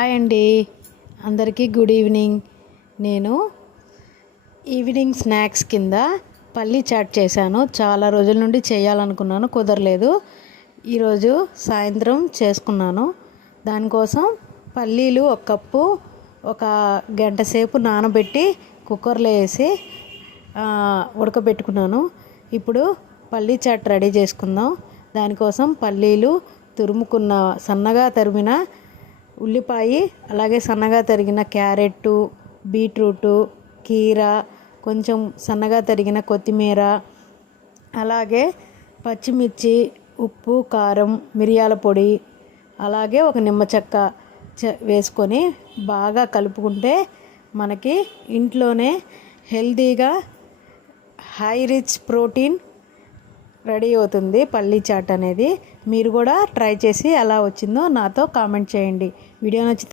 Hi అండి, అందరికీ good evening. నేను ఈవినింగ్ స్నాక్స్ కింద పల్లీ చాట్ చేశాను. చాలా రోజుల నుండి చేయాలనుకున్నాను, కుదరలేదు. ఈరోజు సాయంత్రం చేసుకున్నాను. దానికోసం పల్లీలు ఒక కప్పు ఒక గంట సేపు నానబెట్టి కుక్కర్లో వేసి ఉడకబెట్టుకున్నాను. ఇప్పుడు పల్లీ చాట్ రెడీ చేసుకుందాం. దానికోసం పల్లీలు తురుముకున్న సన్నగా తరిగిన ఉల్లిపాయ, అలాగే సన్నగా తరిగిన క్యారెట్టు, బీట్రూటు, కీర, కొంచెం సన్నగా తరిగిన కొత్తిమీర, అలాగే పచ్చిమిర్చి, ఉప్పు, కారం, మిరియాల పొడి, అలాగే ఒక నిమ్మ చెక్క వేసుకొని బాగా కలుపుకుంటే మనకి ఇంట్లోనే హెల్తీగా హై రిచ్ ప్రోటీన్ రెడీ అవుతుంది పల్లీ చాట్ అనేది. మీరు కూడా ట్రై చేసి ఎలా వచ్చిందో నాతో కామెంట్ చేయండి. వీడియో నచ్చితే